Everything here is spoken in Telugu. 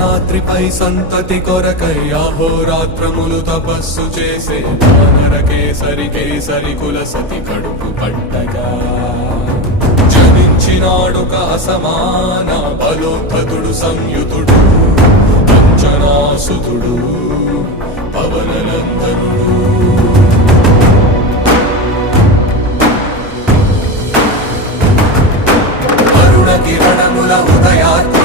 అంజనాద్రిపై సంతతి కొరకై అహోరాత్రములు తపస్సు చేసే వానర కేసరి కేసరి కుల సతి కడుపు పట్టగా జనించినాడొక అసమాన బలోద్ధతుడు సంయుతుడు అంజనాసుతుడు పవననందనుడు. కిరణముల ఉదయాత్మ